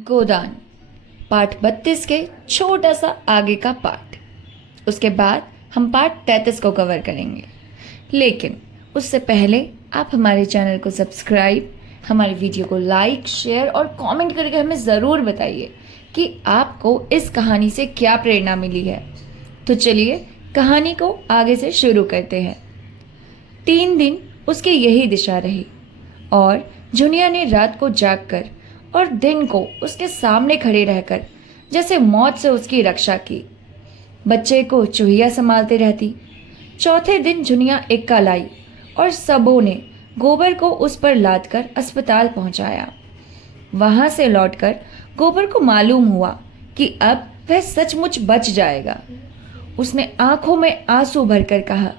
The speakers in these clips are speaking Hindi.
गोदान पाठ 32 के छोटा सा आगे का पार्ट। उसके बाद हम पार्ट 33 को कवर करेंगे, लेकिन उससे पहले आप हमारे चैनल को सब्सक्राइब, हमारे वीडियो को लाइक, शेयर और कमेंट करके हमें ज़रूर बताइए कि आपको इस कहानी से क्या प्रेरणा मिली है। तो चलिए कहानी को आगे से शुरू करते हैं। 3 दिन उसकी यही दिशा रही और जुनिया ने रात को जागकर और दिन को उसके सामने खड़े रहकर जैसे मौत से उसकी रक्षा की। बच्चे को चूहिया संभालती रहती। चौथे दिन जुनिया इक्का लाई और सबों ने गोबर को उस पर लादकर अस्पताल पहुंचाया। वहां से लौटकर गोबर को मालूम हुआ कि अब वह सचमुच बच जाएगा। उसने आंखों में आंसू भरकर कहा,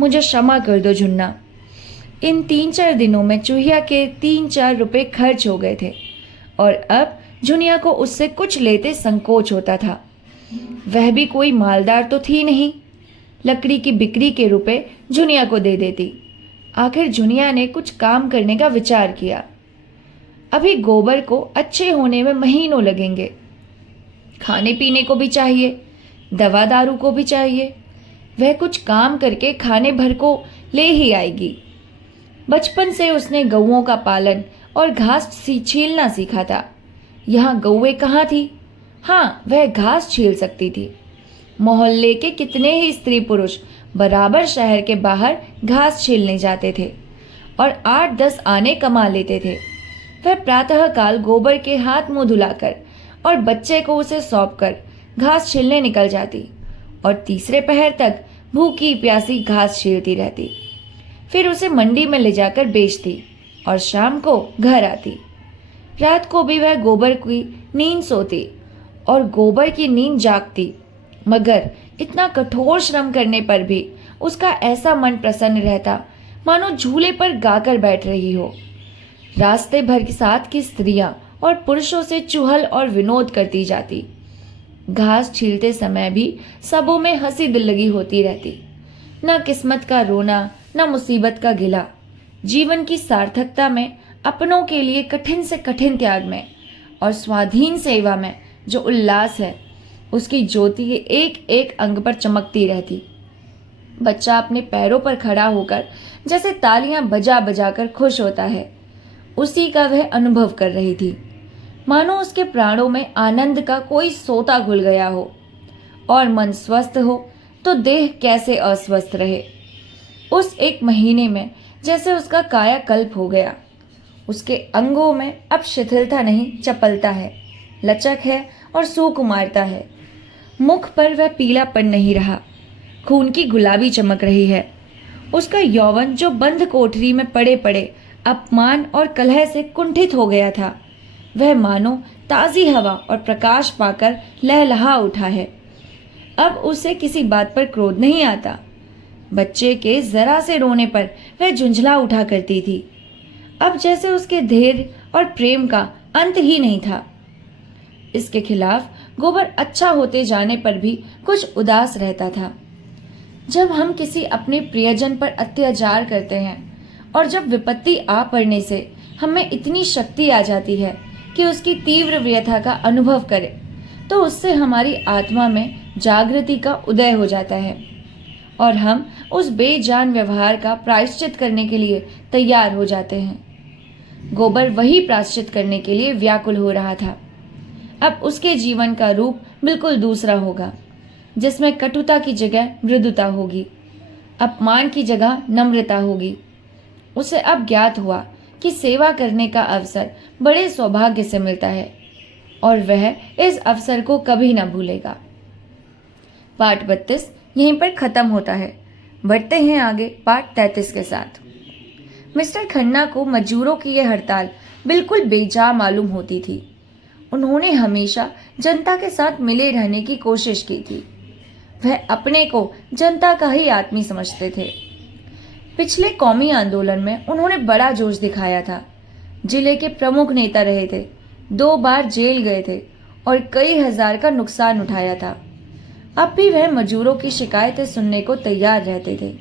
मुझे क्षमा कर दो जुन्ना। इन 3-4 दिनों में चूहिया के 3-4 रुपए खर्च हो गए थे और अब जुनिया को उससे कुछ लेते संकोच होता था। वह भी कोई मालदार तो थी नहीं। लकड़ी की बिक्री के रुपए जुनिया को दे देती। आखिर जुनिया ने कुछ काम करने का विचार किया। अभी गोबर को अच्छे होने में महीनों लगेंगे। खाने पीने को भी चाहिए, दवा दारू को भी चाहिए। वह कुछ काम करके खाने भर को ले ही आएगी। बचपन से उसने गौओं का पालन और घास छीलना सीखा था। यहाँ गौएं कहाँ थी? हाँ, वह घास छील सकती थी। मोहल्ले के कितने ही स्त्री पुरुष बराबर शहर के बाहर घास छीलने जाते थे और 8-10 आने कमा लेते थे। वह प्रातःकाल गोबर के हाथ मुंह धुलाकर और बच्चे को उसे सौंपकर घास छीलने निकल जाती और तीसरे पहर तक भूखी प्यासी घास छीलती रहती। फिर उसे मंडी में ले जाकर बेचती और शाम को घर आती। रात को भी वह गोबर की नींद सोती और गोबर की नींद जागती, मगर इतना कठोर श्रम करने पर भी उसका ऐसा मन प्रसन्न रहता मानो झूले पर गाकर बैठ रही हो। रास्ते भर के साथ की स्त्रियां और पुरुषों से चुहल और विनोद करती जाती। घास छीलते समय भी सबों में हंसी दिल लगी होती रहती। न किस्मत का रोना, न मुसीबत का गिला। जीवन की सार्थकता में, अपनों के लिए कठिन से कठिन त्याग में और स्वाधीन सेवा में जो उल्लास है, उसकी ज्योति एक एक अंग पर चमकती रहती। बच्चा अपने पैरों पर खड़ा होकर जैसे तालियां बजा बजा कर खुश होता है, उसी का वह अनुभव कर रही थी। मानो उसके प्राणों में आनंद का कोई सोता घुल गया हो और मन स्वस्थ हो तो देह कैसे अस्वस्थ रहे। उस एक महीने में जैसे उसका कायाकल्प हो गया। उसके अंगों में अब शिथिलता नहीं, चपलता है, लचक है और सुकुमारता है। मुख पर वह पीलापन नहीं रहा, खून की गुलाबी चमक रही है। उसका यौवन जो बंद कोठरी में पड़े पड़े अपमान और कलह से कुंठित हो गया था, वह मानो ताजी हवा और प्रकाश पाकर लहलहा उठा है। अब उसे किसी बात पर क्रोध नहीं आता। बच्चे के जरा से रोने पर वह झुंझला उठा करती थी। अब जैसे उसके धैर्य और प्रेम का अंत ही नहीं था। इसके खिलाफ गोबर अच्छा होते जाने पर भी कुछ उदास रहता था। जब हम किसी अपने प्रियजन पर अत्याचार करते हैं और जब विपत्ति आ पड़ने से हमें इतनी शक्ति आ जाती है कि उसकी तीव्र व्यथा का अनुभव करें, तो उससे हमारी आत्मा में जागृति का उदय हो जाता है और हम उस बेजान व्यवहार का प्रायश्चित करने के लिए तैयार हो जाते हैं। गोबर वही प्रायश्चित करने के लिए व्याकुल हो रहा था। अब उसके जीवन का रूप बिल्कुल दूसरा होगा, जिसमें कटुता की जगह मृदुता होगी, अपमान की जगह नम्रता होगी। उसे अब ज्ञात हुआ कि सेवा करने का अवसर बड़े सौभाग्य से मिलता है और वह इस अवसर को कभी न भूलेगा। पाठ 32 यहीं पर खत्म होता है। बढ़ते हैं आगे पाठ 33 के साथ। मिस्टर खन्ना को मजदूरों की यह हड़ताल बिल्कुल बेजा मालूम होती थी। उन्होंने हमेशा जनता के साथ मिले रहने की कोशिश की थी। वह अपने को जनता का ही आदमी समझते थे। पिछले कौमी आंदोलन में उन्होंने बड़ा जोश दिखाया था। जिले के प्रमुख नेता रहे थे, 2 बार जेल गए थे और कई हजार का नुकसान उठाया था। अब भी वह मजदूरों की शिकायतें सुनने को तैयार रहते थे,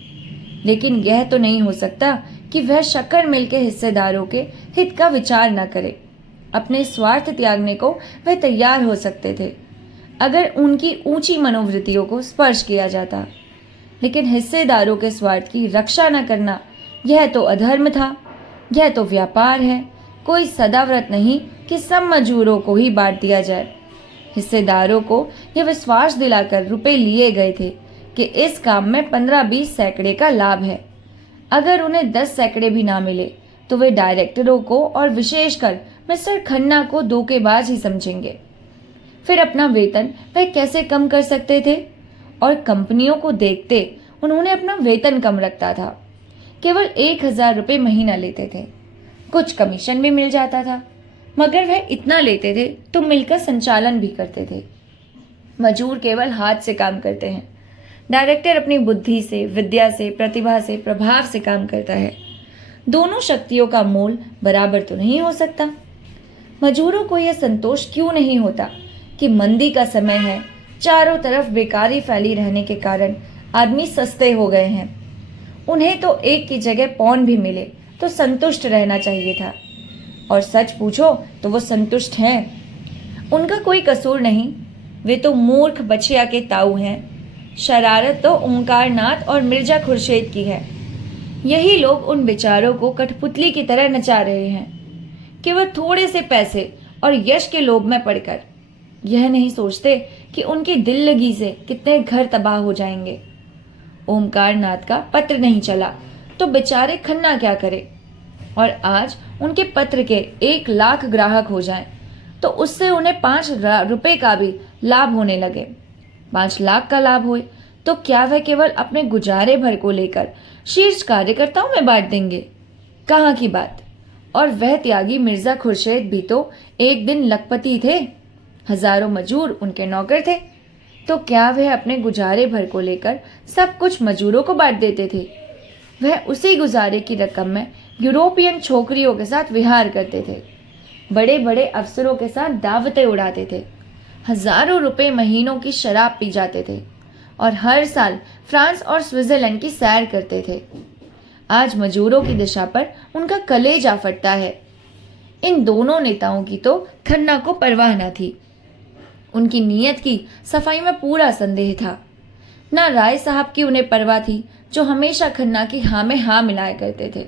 लेकिन यह तो नहीं हो सकता कि वह शक्कर मिल के हिस्सेदारों के हित का विचार न करे। अपने स्वार्थ त्यागने को वह तैयार हो सकते थे अगर उनकी ऊंची मनोवृत्तियों को स्पर्श किया जाता, लेकिन हिस्सेदारों के स्वार्थ की रक्षा न करना, यह तो अधर्म था। यह तो व्यापार है, कोई सदाव्रत नहीं कि सब मजूरों को ही बांट दिया जाए। हिस्सेदारों को यह विश्वास दिलाकर रुपए लिए गए थे कि इस काम में 15-20 सैकड़े का लाभ है। अगर उन्हें 10 सैकड़े भी ना मिले तो वे डायरेक्टरों को और विशेषकर मिस्टर खन्ना को धोखेबाज ही समझेंगे। फिर अपना वेतन वह कैसे कम कर सकते थे? और कंपनियों को देखते उन्होंने अपना वेतन कम रखा था। केवल 1000 रुपये महीना लेते थे। कुछ कमीशन भी मिल जाता था, मगर वह इतना लेते थे तो मिलकर संचालन भी करते थे। मजूर केवल हाथ से काम करते हैं, डायरेक्टर अपनी बुद्धि से, विद्या से, प्रतिभा से, प्रभाव से काम करता है। दोनों शक्तियों का मोल बराबर तो नहीं हो सकता। मजूरों को यह संतोष क्यों नहीं होता कि मंदी का समय है, चारों तरफ बेकारी फैली रहने के कारण आदमी सस्ते हो गए हैं। उन्हें तो एक की जगह पौन भी मिले तो संतुष्ट रहना चाहिए था, और सच पूछो तो वो संतुष्ट हैं। उनका कोई कसूर नहीं, वे तो मूर्ख बछिया के ताऊ हैं। शरारत तो ओंकारनाथ और मिर्जा खुर्शीद की है। यही लोग उन बेचारों को कठपुतली की तरह नचा रहे हैं, केवल थोड़े से पैसे और यश के लोभ में पड़कर। यह नहीं सोचते कि उनकी दिल लगी से कितने घर तबाह हो जाएंगे। ओमकारनाथ का पत्र नहीं चला तो बेचारे खन्ना क्या करे? और आज उनके पत्र के 1 लाख ग्राहक हो जाएं, तो उससे उन्हें 5 रुपए का भी लाभ होने लगे। 5 लाख का लाभ हुए तो क्या वह केवल अपने गुजारे भर को लेकर शीर्ष कार्यकर्ताओं में बांट देंगे? कहाँ की बात। और वह त्यागी मिर्जा खुर्शीद भी तो एक दिन लखपति थे। हजारों मजूर उनके नौकर थे, तो क्या वह अपने गुजारे भर को लेकर सब कुछ मजूरों को बांट देते थे? वह उसी गुजारे की रकम में यूरोपियन छोकरियों के साथ विहार करते थे, बड़े बड़े अफसरों के साथ दावतें उड़ाते थे, हजारों रुपए महीनों की शराब पी जाते थे और हर साल फ्रांस और स्विट्जरलैंड की सैर करते थे। आज मजूरों की दिशा पर उनका कलेजा फटता है। इन दोनों नेताओं की तो खन्ना को परवाह न थी। उनकी नीयत की सफाई में पूरा संदेह था। ना राय साहब की उन्हें परवाह थी, जो हमेशा खन्ना की हाँ में हाँ मिलाया करते थे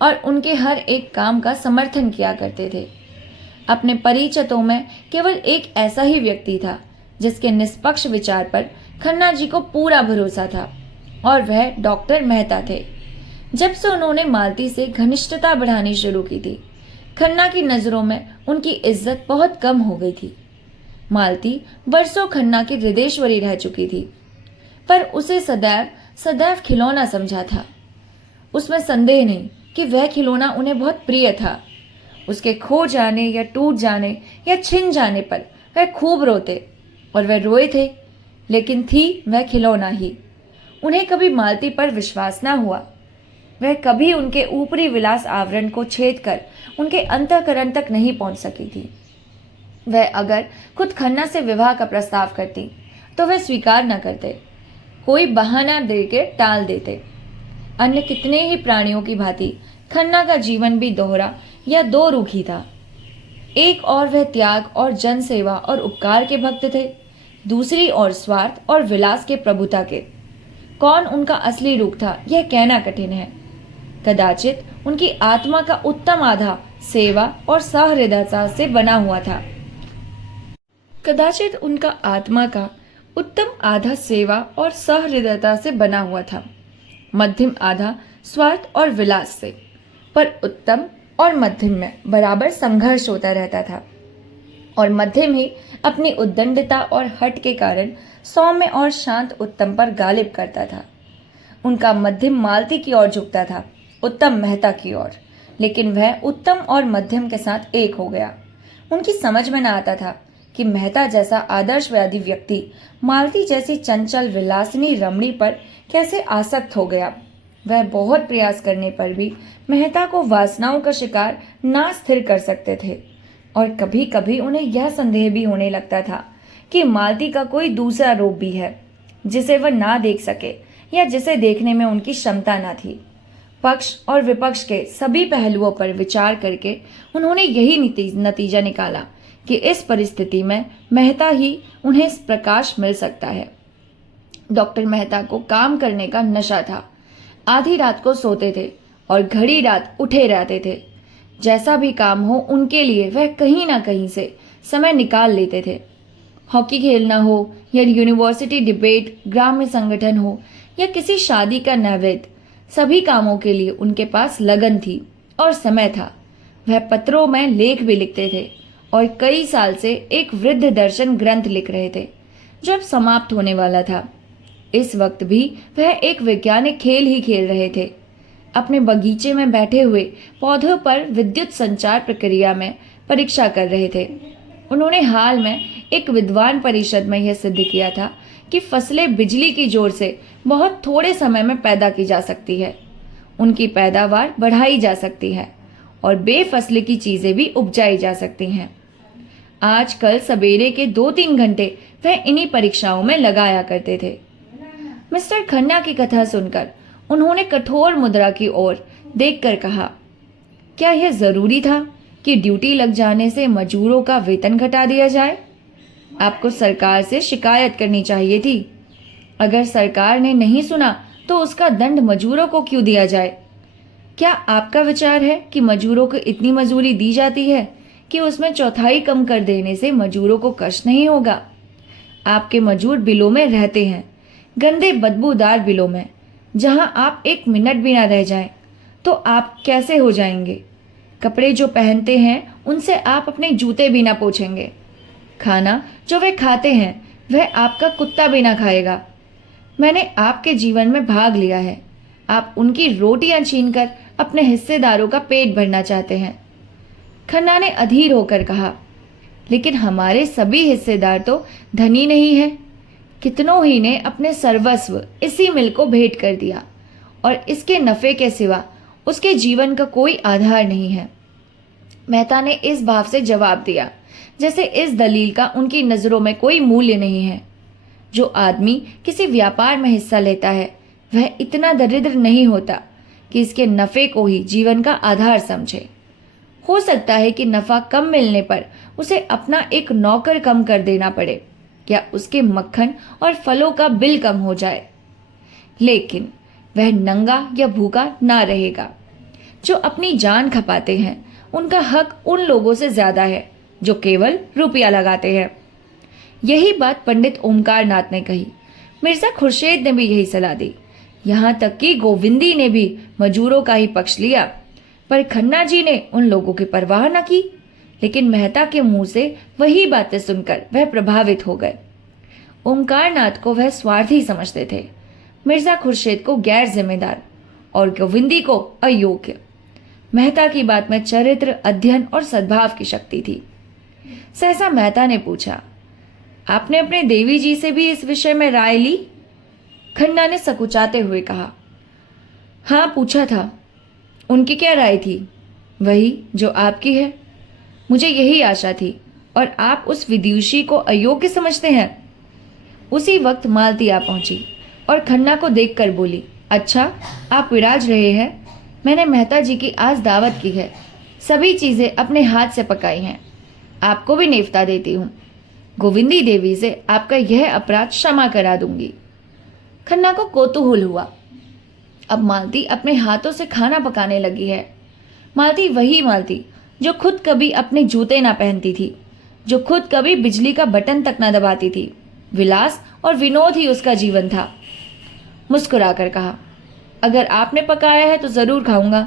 और उनके हर एक काम का समर्थन किया करते थे। अपने परिचितों में केवल एक ऐसा ही व्यक्ति था जिसके निष्पक्ष विचार पर खन्ना जी को पूरा भरोसा था, और वह डॉक्टर मेहता थे। जब से उन्होंने मालती से घनिष्ठता बढ़ानी शुरू की थी, खन्ना की नजरों में उनकी इज्जत बहुत कम हो गई थी। मालती बरसों खन्ना की हृदयेश्वरी रह चुकी थी, पर उसे सदैव सदैव खिलौना समझा था। उसमें संदेह नहीं कि वह खिलौना उन्हें बहुत प्रिय था। उसके खो जाने या टूट जाने या छिन जाने पर वह खूब रोते, और वह रोए थे, लेकिन थी वह खिलौना ही। उन्हें कभी मालती पर विश्वास ना हुआ। वह कभी उनके ऊपरी विलास आवरण को छेद कर उनके अंतःकरण तक नहीं पहुंच सकी थी। वह अगर खुद खन्ना से विवाह का प्रस्ताव करती तो वह स्वीकार न करते, कोई बहाना देकर टाल देते। अन्य कितने ही प्राणियों की भांति खन्ना का जीवन भी दोहरा या दो रुखी था। एक और वह त्याग और जन सेवा और उपकार के भक्त थे, दूसरी ओर स्वार्थ और विलास के प्रभुता के। कौन उनका असली रूप था यह कहना कठिन है। कदाचित उनकी आत्मा का उत्तम आधा सेवा और सहृदयता से बना हुआ था। कदाचित उनका आत्मा का उत्तम आधा सेवा और सहृदयता से बना हुआ था, मध्यम आधा स्वार्थ और विलास से। पर उत्तम और मध्यम में बराबर संघर्ष होता रहता था, और मध्यम ही अपनी उद्दंडता और हट के कारण सौम्य और शांत उत्तम पर गालिब करता था। उनका मध्यम मालती की ओर झुकता था, उत्तम मेहता की ओर, लेकिन वह उत्तम और मध्यम के साथ एक हो गया। उनकी समझ में न आता था कि मेहता जैसा आदर्शवादी व्यक्ति मालती जैसी चंचल विलासिनी रमणी पर कैसे आसक्त हो गया। वह बहुत प्रयास करने पर भी मेहता को वासनाओं का शिकार ना स्थिर कर सकते थे, और कभी कभी उन्हें यह संदेह भी होने लगता था कि मालती का कोई दूसरा रूप भी है जिसे वह ना देख सके या जिसे देखने में उनकी क्षमता ना थी। पक्ष और विपक्ष के सभी पहलुओं पर विचार करके उन्होंने यही नतीजा निकाला कि इस परिस्थिति में मेहता ही उन्हें प्रकाश मिल सकता है। डॉक्टर मेहता को काम करने का नशा था। आधी रात को सोते थे और घड़ी रात उठे रहते थे। जैसा भी काम हो उनके लिए वह कहीं ना कहीं से समय निकाल लेते थे। हॉकी खेलना हो या यूनिवर्सिटी डिबेट, ग्राम्य संगठन हो या किसी शादी का नैवेद्य, सभी कामों के लिए उनके पास लगन थी और समय था। वह पत्रों में लेख भी लिखते थे और कई साल से एक वृद्ध दर्शन ग्रंथ लिख रहे थे जो अब समाप्त होने वाला था। इस वक्त भी वह एक वैज्ञानिक खेल ही खेल रहे थे। अपने बगीचे में बैठे हुए पौधों पर विद्युत संचार प्रक्रिया में परीक्षा कर रहे थे। उन्होंने हाल में एक विद्वान परिषद में यह सिद्ध किया था कि फसलें बिजली की जोर से बहुत थोड़े समय में पैदा की जा सकती है, उनकी पैदावार बढ़ाई जा सकती है और बेफसली की चीजें भी उपजाई जा सकती हैं। आजकल सवेरे के 2-3 घंटे वह इन्हीं परीक्षाओं में लगाया करते थे। मिस्टर खन्ना की कथा सुनकर उन्होंने कठोर मुद्रा की ओर देखकर कहा, क्या यह जरूरी था कि ड्यूटी लग जाने से मजदूरों का वेतन घटा दिया जाए? आपको सरकार से शिकायत करनी चाहिए थी। अगर सरकार ने नहीं सुना तो उसका दंड मजदूरों को क्यों दिया जाए? क्या आपका विचार है कि मजदूरों को इतनी मजदूरी दी जाती है कि उसमें चौथाई कम कर देने से मजदूरों को कष्ट नहीं होगा? आपके मजदूर बिलों में रहते हैं, गंदे बदबूदार बिलों में, जहां आप 1 मिनट भी ना रह जाएं, तो आप कैसे हो जाएंगे? कपड़े जो पहनते हैं उनसे आप अपने जूते भी ना पोंछेंगे। खाना जो वे खाते हैं वह आपका कुत्ता भी ना खाएगा। मैंने आपके जीवन में भाग लिया है। आप उनकी रोटियां छीनकर अपने हिस्सेदारों का पेट भरना चाहते हैं। खन्ना ने अधीर होकर कहा, लेकिन हमारे सभी हिस्सेदार तो धनी नहीं है। कितनों ही ने अपने सर्वस्व इसी मिल को भेंट कर दिया और इसके नफे के सिवा उसके जीवन का कोई आधार नहीं है। मेहता ने इस भाव से जवाब दिया जैसे इस दलील का उनकी नजरों में कोई मूल्य नहीं है। जो आदमी किसी व्यापार में हिस्सा लेता है वह इतना दरिद्र नहीं होता कि इसके नफे को ही जीवन का आधार समझे। हो सकता है कि नफा कम मिलने पर उसे अपना एक नौकर कम कर देना पड़े या उसके मक्खन और फलों का बिल कम हो जाए, लेकिन वह नंगा या भूखा ना रहेगा। जो अपनी जान खपाते हैं उनका हक उन लोगों से ज्यादा है जो केवल रुपया लगाते हैं। यही बात पंडित ओमकार नाथ ने कही। मिर्जा खुर्शीद ने भी यही सलाह दी। यहाँ तक कि गोविंदी ने भी मजदूरों का ही पक्ष लिया, पर खन्ना जी ने उन लोगों की परवाह न की। लेकिन मेहता के मुंह से वही बातें सुनकर वह प्रभावित हो गए। ओमकार नाथ को वह स्वार्थी समझते थे, मिर्जा खुर्शीद को गैर जिम्मेदार और गोविंदी को अयोग्य। मेहता की बात में चरित्र, अध्ययन और सद्भाव की शक्ति थी। सहसा मेहता ने पूछा, आपने अपने देवी जी से भी इस विषय में राय ली? खन्ना ने सकुचाते हुए कहा, हाँ पूछा था। उनकी क्या राय थी? वही जो आपकी है। मुझे यही आशा थी। और आप उस विदुषी को अयोग्य समझते हैं? उसी वक्त मालती आ पहुंची और खन्ना को देखकर बोली, अच्छा आप विराज रहे हैं। मैंने मेहता जी की आज दावत की है, सभी चीजें अपने हाथ से पकाई हैं। आपको भी नेवता देती हूँ। गोविंदी देवी से आपका यह अपराध क्षमा करा दूंगी। खन्ना को कौतूहल हुआ। अब मालती अपने हाथों से खाना पकाने लगी है। मालती वही मालती जो खुद कभी अपने जूते ना पहनती थी, जो खुद कभी बिजली का बटन तक ना दबाती थी। विलास और विनोद ही उसका जीवन था। मुस्कुराकर कहा, अगर आपने पकाया है तो जरूर खाऊंगा।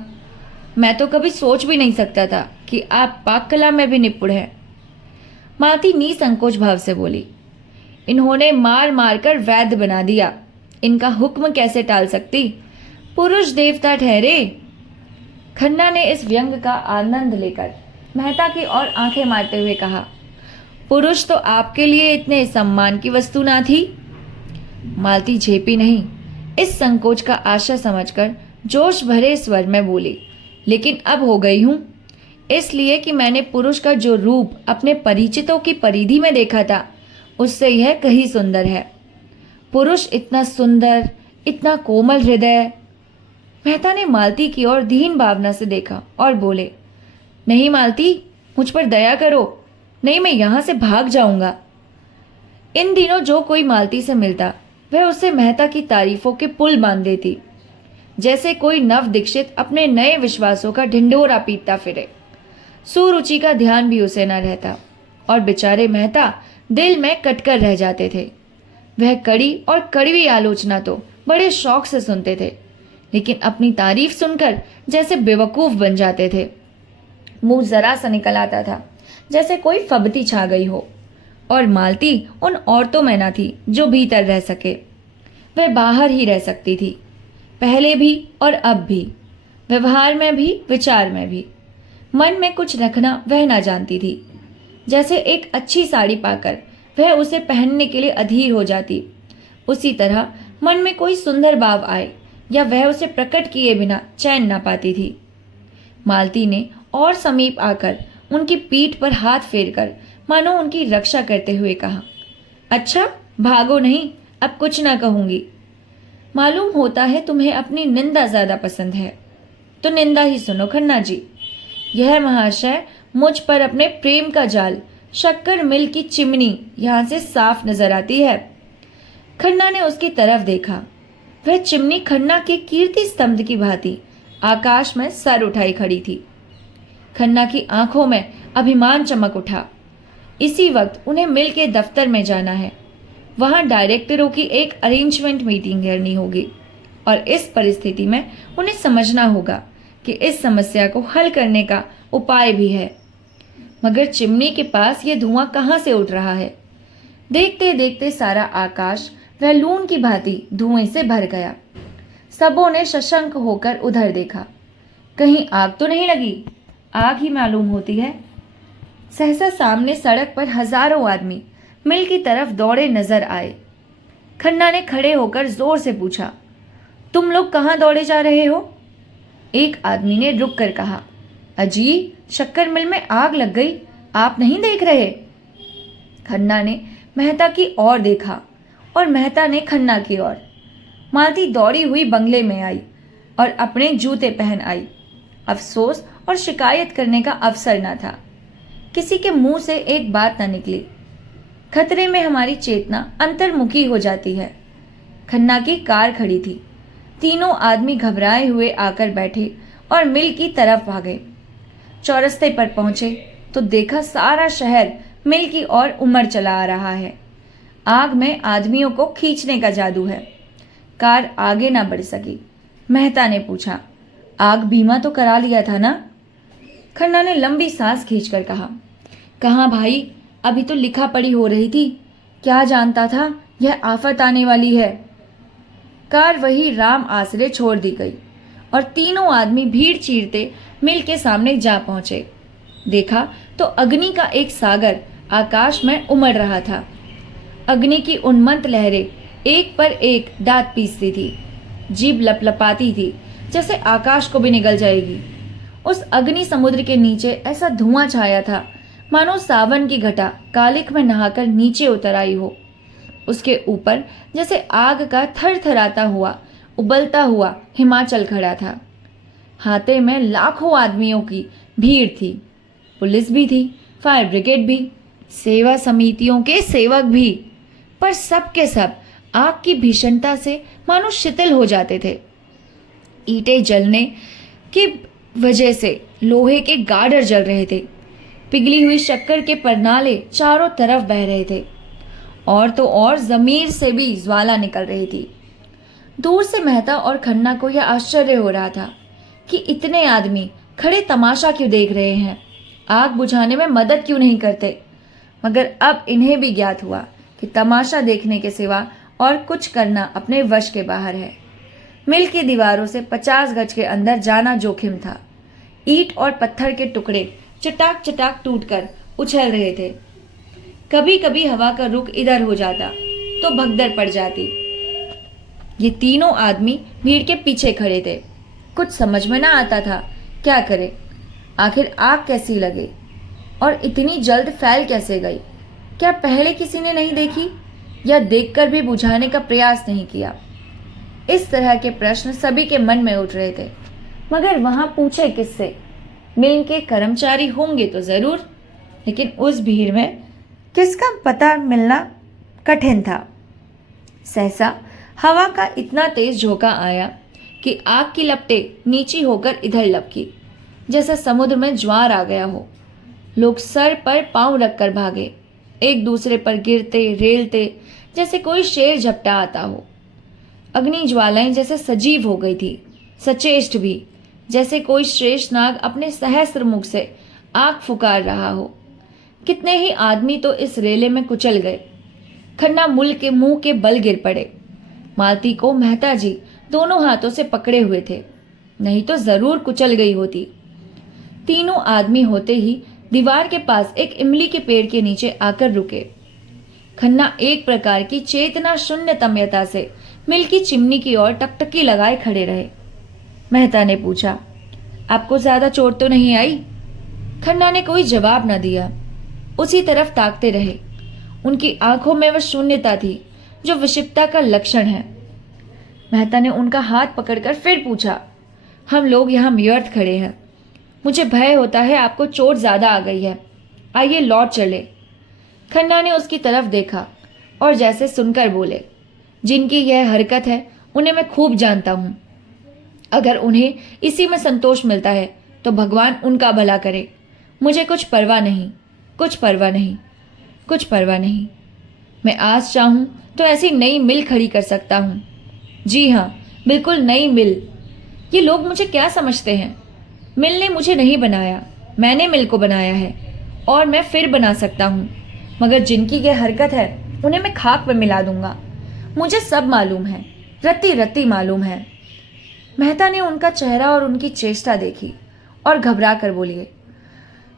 मैं तो कभी सोच भी नहीं सकता था कि आप पाक कला में भी निपुण हैं। मालती निसंकोच भाव से बोली, इन्होंने मार मार कर वैद्य बना दिया, इनका हुक्म कैसे टाल सकती? पुरुष देवता ठहरे। खन्ना ने इस व्यंग का आनंद लेकर मेहता की ओर आंखें मारते हुए कहा, पुरुष तो आपके लिए इतने सम्मान की वस्तु ना थी। मालती झेपी नहीं। इस संकोच का आशा समझकर जोश भरे स्वर में बोली, लेकिन अब हो गई हूं, इसलिए कि मैंने पुरुष का जो रूप अपने परिचितों की परिधि में देखा था उससे यह कहीं सुंदर है। पुरुष इतना सुंदर, इतना कोमल हृदय। मेहता ने मालती की ओर दीन भावना से देखा और बोले, नहीं मालती, मुझ पर दया करो, नहीं मैं यहां से भाग जाऊंगा। इन दिनों जो कोई मालती से मिलता वह उसे मेहता की तारीफों के पुल बांध देती, जैसे कोई नव दीक्षित अपने नए विश्वासों का ढिंढोरा पीटता फिरे। सुरुचि का ध्यान भी उसे न रहता और बेचारे मेहता दिल में कटकर रह जाते थे। वह कड़ी और कड़वी आलोचना तो बड़े शौक से सुनते थे, लेकिन अपनी तारीफ सुनकर जैसे बेवकूफ बन जाते थे। मुंह जरा सा निकल आता था जैसे कोई फबती छा गई हो। और मालती उन औरतों में न थी जो भीतर रह सके, वह बाहर ही रह सकती थी, पहले भी और अब भी, व्यवहार में भी विचार में भी। मन में कुछ रखना वह ना जानती थी। जैसे एक अच्छी साड़ी पाकर वह उसे पहनने के लिए अधीर हो जाती, उसी तरह मन में कोई सुंदर भाव आए या वह उसे प्रकट किए बिना चैन ना पाती थी। मालती ने और समीप आकर उनकी पीठ पर हाथ फेरकर मानो उनकी रक्षा करते हुए कहा, अच्छा भागो नहीं, अब कुछ ना कहूंगी। मालूम होता है तुम्हें अपनी निंदा ज्यादा पसंद है, तो निंदा ही सुनो खन्ना जी। यह महाशय मुझ पर अपने प्रेम का जाल, शक्कर मिल की चिमनी यहां से साफ नजर आती है। खन्ना ने उसकी तरफ देखा। वह चिमनी खन्ना के कीर्ति स्तंभ की भांति आकाश में सर उठाई खड़ी थी। खन्ना की आंखों में अभिमान चमक उठा। इसी वक्त उन्हें मिल के दफ्तर में जाना है। वहां डायरेक्टरों की एक अरेंजमेंट मीटिंग करनी होगी और इस परिस्थिति में उन्हें समझना होगा कि इस समस्या को हल करने का उपाय भी है। मगर चिमनी के पास ये धुआं कहां से उठ रहा है? देखते देखते सारा आकाश वैलून की भांति धुएं से भर गया। सबों ने सशंक होकर उधर देखा। कहीं आग तो नहीं लगी? आग ही मालूम होती है। सहसा सामने सड़क पर हजारों आदमी मिल की तरफ दौड़े नजर आए। खन्ना ने खड़े होकर जोर से पूछा, तुम लोग कहाँ दौड़े जा रहे हो? एक आदमी ने रुक कर कहा, अजी शक्कर मिल में आग लग गई, आप नहीं देख रहे? खन्ना ने मेहता की ओर देखा और मेहता ने खन्ना की ओर। मालती दौड़ी हुई बंगले में आई और अपने जूते पहन आई। अफसोस और शिकायत करने का अवसर न था। किसी के मुंह से एक बात न निकली। खतरे में हमारी चेतना अंतर्मुखी हो जाती है। खन्ना की कार खड़ी थी। तीनों आदमी घबराए हुए आकर बैठे और मिल की तरफ भागे। चौरस्ते पर पहुंचे तो देखा सारा शहर मिल की ओर उमड़ चला आ रहा है। आग में आदमियों को खींचने का जादू है। कार आगे ना बढ़ सकी। मेहता ने पूछा, आग बीमा तो करा लिया था ना? खन्ना ने लंबी सांस खींचकर कहा, कहाँ भाई, अभी तो लिखा पढ़ी हो रही थी, क्या जानता था यह आफत आने वाली है। कार वही राम आसरे छोड़ दी गई और तीनों आदमी भीड़ चीरते मिल के सामने जा पहुंचे। देखा तो अग्नि का एक सागर आकाश में उमड़ रहा था। अग्नि की उन्मत्त लहरें एक पर एक दांत पीसती थी, जीभ लपलपाती थी जैसे आकाश को भी निगल जाएगी। उस अग्नि समुद्र के नीचे ऐसा धुआं छाया था मानो सावन की घटा कालिख में नहाकर नीचे उतर आई हो। उसके ऊपर जैसे आग का थरथराता हुआ उबलता हुआ हिमाचल खड़ा था। हाथे में लाखों आदमियों की भीड़ थी। पुलिस भी थी, फायर ब्रिगेड भी, सेवा समितियों के सेवक भी, पर सब के सब आग की भीषणता से मानो शिथिल हो जाते थे। ईंटें जलने की वजह से लोहे के गार्डर जल रहे थे। पिघली हुई शक्कर के परनाले चारों तरफ बह रहे थे और तो और जमीर से भी ज्वाला निकल रही थी। दूर से मेहता और खन्ना को यह आश्चर्य हो रहा था कि इतने आदमी खड़े तमाशा क्यों देख रहे हैं, आग बुझाने में मदद क्यों नहीं करते। मगर अब इन्हें भी ज्ञात हुआ कि तमाशा देखने के सिवा और कुछ करना अपने वश के बाहर है। मिल की दीवारों से 50 गज के अंदर जाना जोखिम था। ईंट और पत्थर के टुकड़े चटाक चटाक टूटकर उछल रहे थे। कभी कभी हवा का रुख इधर हो जाता तो भगदड़ पड़ जाती। ये तीनों आदमी भीड़ के पीछे खड़े थे। कुछ समझ में ना आता था क्या करे। आखिर आग कैसी लगे और इतनी जल्द फैल कैसे गई? क्या पहले किसी ने नहीं देखी या देखकर भी बुझाने का प्रयास नहीं किया? इस तरह के प्रश्न सभी के मन में उठ रहे थे, मगर वहां पूछे किससे? मिल के कर्मचारी होंगे तो जरूर, लेकिन उस भीड़ में किसका पता मिलना कठिन था। सहसा हवा का इतना तेज झोंका आया कि आग की लपटें नीची होकर इधर लपकी, जैसे समुद्र में ज्वार आ गया हो। लोग सर पर पांव रखकर भागे, एक दूसरे पर गिरते रेलते जैसे कोई शेर झपटा आता हो। अग्नि ज्वालाएं जैसे सजीव हो गई थी, सचेष्ट भी, जैसे कोई श्रेष्ठ नाग अपने सहस्त्र मुख से आग फुकार रहा हो। कितने ही आदमी तो इस रेले में कुचल गए। खन्ना मुल के मुंह के बल गिर पड़े। मालती को मेहता जी दोनों हाथों से पकड़े हुए थे, नहीं तो जरूर कुचल गई होती। तीनों आदमी होते ही दीवार के पास एक इमली के पेड़ के नीचे आकर रुके। खन्ना एक प्रकार की चेतना शून्य तम्यता से मिल की चिमनी की ओर टकटकी लगाए खड़े रहे। मेहता ने पूछा, आपको ज्यादा चोट तो नहीं आई? खन्ना ने कोई जवाब न दिया, उसी तरफ ताकते रहे। उनकी आंखों में वह शून्यता थी जो विषिप्तता का लक्षण है। मेहता ने उनका हाथ पकड़कर फिर पूछा, हम लोग यहाँ व्यर्थ खड़े हैं। मुझे भय होता है आपको चोट ज्यादा आ गई है, आइए लौट चले। खन्ना ने उसकी तरफ देखा और जैसे सुनकर बोले, जिनकी यह हरकत है उन्हें मैं खूब जानता हूं। अगर उन्हें इसी में संतोष मिलता है तो भगवान उनका भला करे। मुझे कुछ परवाह नहीं, कुछ परवाह नहीं, कुछ परवाह नहीं। मैं आज चाहूं तो ऐसी नई मिल खड़ी कर सकता हूं। जी हाँ, बिल्कुल नई मिल। ये लोग मुझे क्या समझते हैं? मिल ने मुझे नहीं बनाया, मैंने मिल को बनाया है, और मैं फिर बना सकता हूं। मगर जिनकी यह हरकत है उन्हें मैं खाक में मिला दूंगा। मुझे सब मालूम है, रत्ती रत्ती मालूम है। मेहता ने उनका चेहरा और उनकी चेष्टा देखी और घबरा कर बोलिए,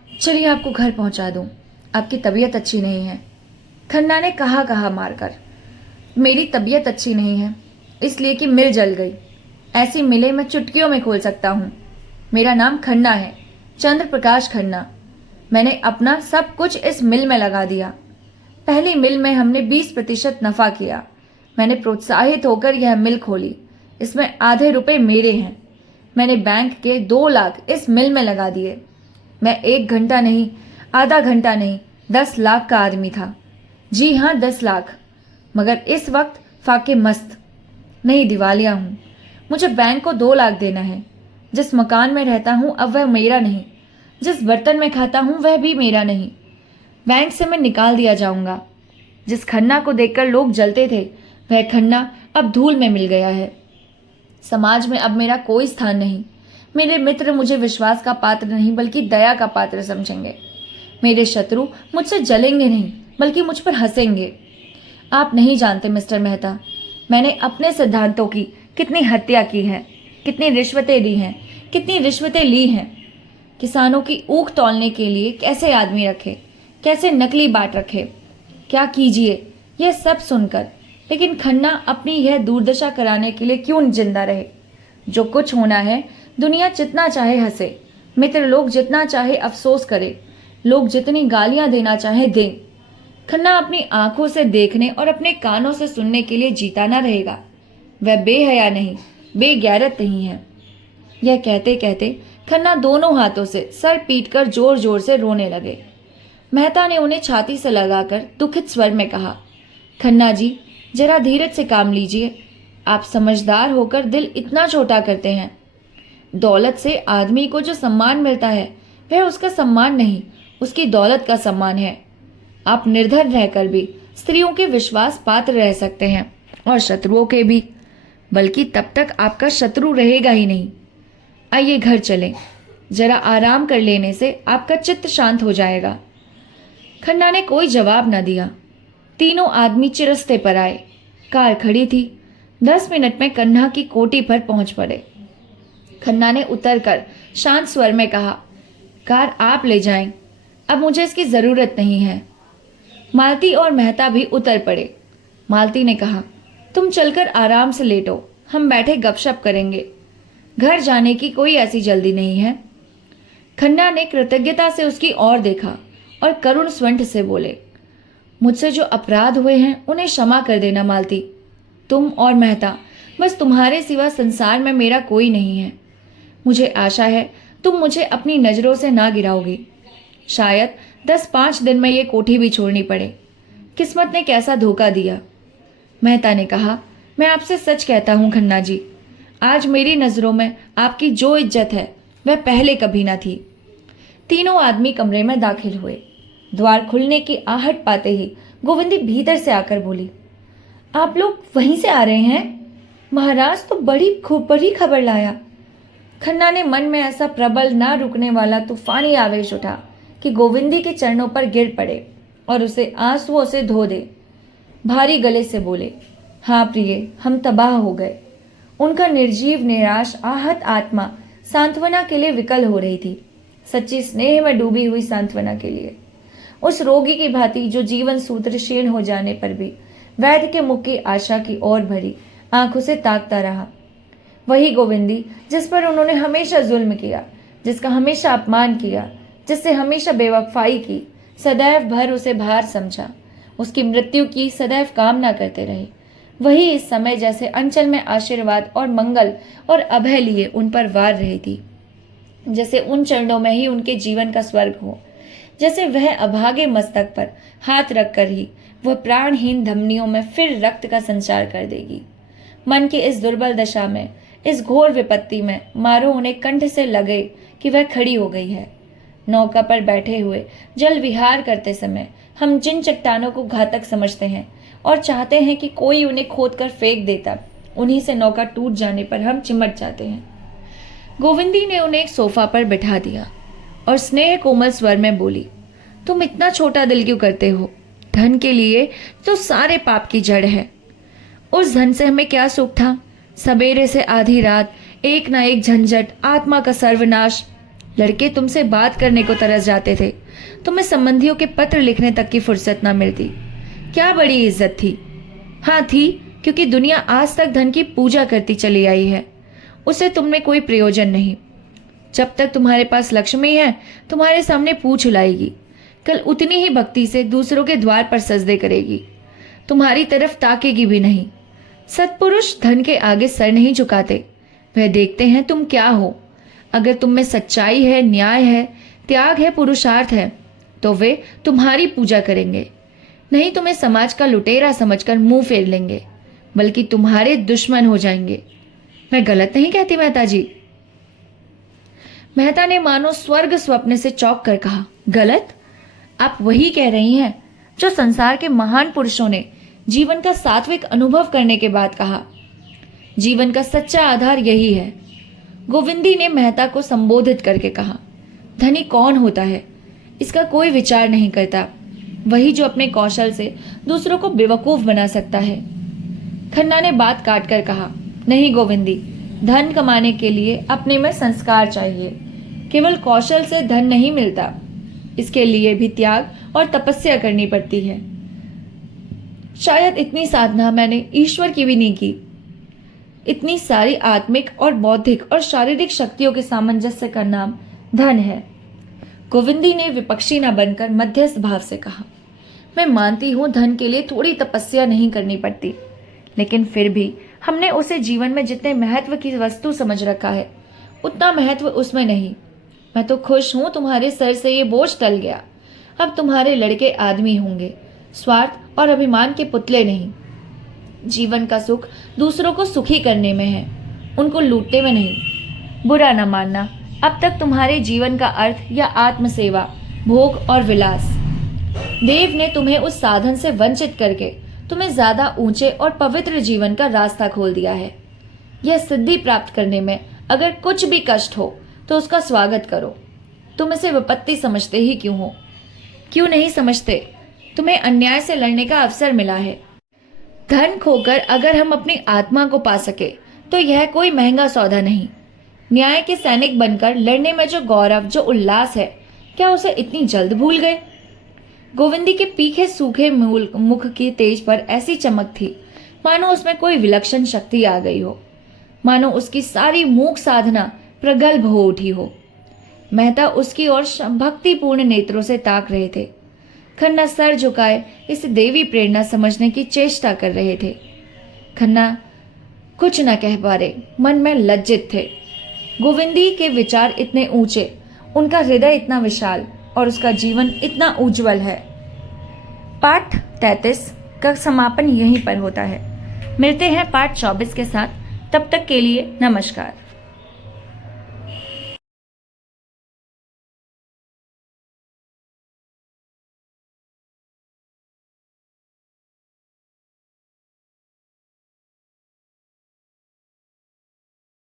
चलिए आपको घर पहुंचा दूं, आपकी तबीयत अच्छी नहीं है। खन्ना ने कहा मारकर, मेरी तबीयत अच्छी नहीं है इसलिए कि मिल जल गई। ऐसी मिलें मैं चुटकियों में खोल सकता हूँ। मेरा नाम खन्ना है, चंद्र प्रकाश खन्ना। मैंने अपना सब कुछ इस मिल में लगा दिया। पहली मिल में हमने 20% नफा किया। मैंने प्रोत्साहित होकर यह मिल खोली। इसमें आधे रुपए मेरे हैं। मैंने बैंक के 2 लाख इस मिल में लगा दिए। मैं 1 घंटा नहीं, आधा घंटा नहीं, 10 लाख का आदमी था। जी हाँ, 10 लाख। मगर इस वक्त फाके मस्त नहीं, दिवालिया हूँ। मुझे बैंक को 2 लाख देना है। जिस मकान में रहता हूँ अब वह मेरा नहीं, जिस बर्तन में खाता हूँ वह भी मेरा नहीं। बैंक से मैं निकाल दिया जाऊंगा। जिस खन्ना को देखकर लोग जलते थे वह खन्ना अब धूल में मिल गया है। समाज में अब मेरा कोई स्थान नहीं। मेरे मित्र मुझे विश्वास का पात्र नहीं बल्कि दया का पात्र समझेंगे। मेरे शत्रु मुझसे जलेंगे नहीं बल्कि मुझ पर हंसेंगे। आप नहीं जानते मिस्टर मेहता, मैंने अपने सिद्धांतों की कितनी हत्या की है, कितनी रिश्वतें दी हैं, कितनी रिश्वतें ली हैं। किसानों की ऊख तौलने के लिए कैसे आदमी रखे, कैसे नकली बाट रखे, क्या कीजिए यह सब सुनकर। लेकिन खन्ना अपनी यह दुर्दशा कराने के लिए क्यों जिंदा रहे? जो कुछ होना है, दुनिया जितना चाहे हंसे, मित्र लोग जितना चाहे अफसोस करे, लोग जितनी गालियां देना चाहे दें। खन्ना अपनी आंखों से देखने और अपने कानों से सुनने के लिए जीता ना रहेगा। वह बेहया नहीं, बेगैरत नहीं है। यह कहते कहते खन्ना दोनों हाथों से सर पीटकर जोर जोर से रोने लगे। मेहता ने उन्हें छाती से लगाकर दुखित स्वर में कहा, खन्ना जी, जरा धीरज से काम लीजिए। आप समझदार होकर दिल इतना छोटा करते हैं। दौलत से आदमी को जो सम्मान मिलता है वह उसका सम्मान नहीं, उसकी दौलत का सम्मान है। आप निर्धन रहकर भी स्त्रियों के विश्वास पात्र रह सकते हैं और शत्रुओं के भी, बल्कि तब तक आपका शत्रु रहेगा ही नहीं। आइए घर चलें, जरा आराम कर लेने से आपका चित्त शांत हो जाएगा। खन्ना ने कोई जवाब न दिया। तीनों आदमी चिरस्ते पर आए। कार खड़ी थी। 10 मिनट में खन्ना की कोठी पर पहुंच पड़े। खन्ना ने उतरकर शांत स्वर में कहा, कार आप ले जाएं, अब मुझे इसकी जरूरत नहीं है। मालती और मेहता भी उतर पड़े। मालती ने कहा, तुम चलकर आराम से लेटो, हम बैठे गपशप करेंगे। घर जाने की कोई ऐसी जल्दी नहीं है। खन्ना ने कृतज्ञता से उसकी ओर देखा और करुण स्वंठ से बोले, मुझसे जो अपराध हुए हैं उन्हें क्षमा कर देना मालती। तुम और मेहता बस तुम्हारे सिवा संसार में मेरा कोई नहीं है। मुझे आशा है तुम मुझे अपनी नजरों से ना गिराओगी। शायद 10-5 दिन में ये कोठी भी छोड़नी पड़े। किस्मत ने कैसा धोखा दिया। मेहता ने कहा, मैं आपसे सच कहता हूं खन्ना जी, आज मेरी नजरों में आपकी जो इज्जत है वह पहले कभी ना थी। तीनों आदमी कमरे में दाखिल हुए। द्वार खुलने की आहट पाते ही गोविंदी भीतर से आकर बोली, आप लोग वहीं से आ रहे हैं? महाराज तो बड़ी खबर लाया। खन्ना ने मन में ऐसा प्रबल ना रुकने वाला तूफानी आवेश उठा कि गोविंदी के चरणों पर गिर पड़े और उसे आंसुओं से धो दे। भारी गले से बोले, हाँ प्रिय, हम तबाह हो गए। उनका निर्जीव निराश आहत आत्मा सांत्वना के लिए विकल हो रही थी, सच्ची स्नेह में डूबी हुई सांत्वना के लिए। उस रोगी की भांति जो जीवन सूत्र क्षीण हो जाने पर भी वैद्य के मुख की आशा की ओर भरी आंखों से ताकता रहा। वही गोविंदी जिस पर उन्होंने हमेशा जुल्म किया, जिसका हमेशा अपमान किया, जिससे हमेशा बेवफाई की, सदैव भर उसे भार समझा, उसकी मृत्यु की सदैव कामना करते रहे, वही इस समय जैसे अंचल में आशीर्वाद और मंगल और अभय लिए उन पर वार रही थी, जैसे उन चरणों में ही उनके जीवन का स्वर्ग हो, जैसे वह अभागे मस्तक पर हाथ रखकर ही वह प्राणहीन धमनियों में फिर रक्त का संचार कर देगी। मन की इस दुर्बल दशा में, इस घोर विपत्ति में मारो उन्हें कंठ से लगे कि वह खड़ी हो गई है। नौका पर बैठे हुए जल विहार करते समय हम जिन चट्टानों को घातक समझते हैं और चाहते हैं कि कोई उन्हें खोद कर फेंक देता, उन्हीं से नौका टूट जाने पर हम चिमट जाते हैं। गोविंदी ने उन्हें एक सोफा पर बिठा दिया और स्नेह कोमल स्वर में बोली, तुम इतना छोटा दिल क्यों करते हो? धन के लिए तो सारे पाप की जड़ है। उस धन से हमें क्या सुख था? सवेरे से आधी रात एक ना एक झंझट, आत्मा का सर्वनाश। लड़के तुमसे बात करने को तरस जाते थे, तुम्हें संबंधियों के पत्र लिखने तक की फुर्सत ना मिलती। क्या बड़ी इज्जत थी? हाँ थी, क्योंकि दुनिया आज तक धन की पूजा करती चली आई है। उसे तुममें कोई प्रयोजन नहीं। जब तक तुम्हारे पास लक्ष्मी है, तुम्हारे सामने पूछ हिलाएगी, कल उतनी ही भक्ति से दूसरों के द्वार पर सजदे करेगी, तुम्हारी तरफ ताकेगी भी नहीं। सत्पुरुष धन के आगे सर नहीं झुकाते, वह देखते हैं तुम क्या हो। अगर तुम में सच्चाई है, न्याय है, त्याग है, पुरुषार्थ है, तो वे तुम्हारी पूजा करेंगे। नहीं तुम्हें समाज का लुटेरा समझकर मुंह फेर लेंगे, बल्कि तुम्हारे दुश्मन हो जाएंगे। मैं गलत नहीं कहती मेहता जी? मेहता ने मानो स्वर्ग स्वप्न से चौंक कर कहा, गलत? आप वही कह रही हैं जो संसार के महान पुरुषों ने जीवन का सात्विक अनुभव करने के बाद कहा। जीवन का सच्चा आधार यही है। गोविंदी ने मेहता को संबोधित करके कहा, धनी कौन होता है इसका कोई विचार नहीं करता, वही जो अपने कौशल से दूसरों को बेवकूफ बना सकता है। खन्ना ने बात काट कर कहा, नहीं गोविंदी, धन कमाने के लिए अपने में संस्कार चाहिए। केवल कौशल से धन नहीं मिलता, इसके लिए भी त्याग और तपस्या करनी पड़ती है। शायद इतनी साधना मैंने ईश्वर की भी नहीं की। इतनी सारी आत्मिक और बौद्धिक और शारीरिक शक्तियों के सामंजस्य का नाम धन है। गोविंदी ने विपक्षी न बनकर मध्यस्थ भाव से कहा, मैं मानती हूं धन के लिए थोड़ी तपस्या नहीं करनी पड़ती, लेकिन फिर भी हमने उसे जीवन में जितने महत्व की वस्तु समझ रखा है, उतना महत्व उसमें नहीं। मैं तो खुश हूं तुम्हारे सर से ये बोझ टल गया। अब तुम्हारे लड़के आदमी होंगे, स्वार्थ और अभिमान के पुतले नहीं। जीवन का सुख दूसरों को सुखी करने में है, उनको लूटने में नहीं। बुरा न मानना, अब तक तुम्हारे जीवन का अर्थ या आत्मसेवा, भोग और विलास, देव ने तुम्हें उस साधन से वंचित करके तुम्हें ज्यादा ऊंचे और पवित्र जीवन का रास्ता खोल दिया है। यह सिद्धि प्राप्त करने में अगर कुछ भी कष्ट हो तो उसका स्वागत करो। तुम इसे विपत्ति समझते ही क्यों हो? क्यों नहीं समझते? तुम्हें अन्याय से लड़ने का अवसर मिला है। धन खोकर अगर हम अपनी आत्मा को पा सके तो यह कोई महंगा सौदा नहीं। न्याय के सैनिक बनकर लड़ने में जो गौरव, जो उल्लास है, क्या उसे इतनी जल्द भूल गए? गोविंदी के पीखे सूखे मुख की तेज पर ऐसी चमक थी मानो उसमें कोई विलक्षण शक्ति आ गई हो, मानो उसकी सारी मूक साधना प्रगल्भ हो उठी हो। मेहता उसकी ओर भक्तिपूर्ण नेत्रों से ताक रहे थे। खन्ना सर झुकाए इस देवी प्रेरणा समझने की चेष्टा कर रहे थे। खन्ना कुछ न कह पा रहे, मन में लज्जित थे। गोविंदी के विचार इतने ऊंचे, उनका हृदय इतना विशाल और उसका जीवन इतना उज्जवल है। पाठ 33 का समापन यहीं पर होता है। मिलते हैं पाठ 24 के साथ। तब तक के लिए नमस्कार।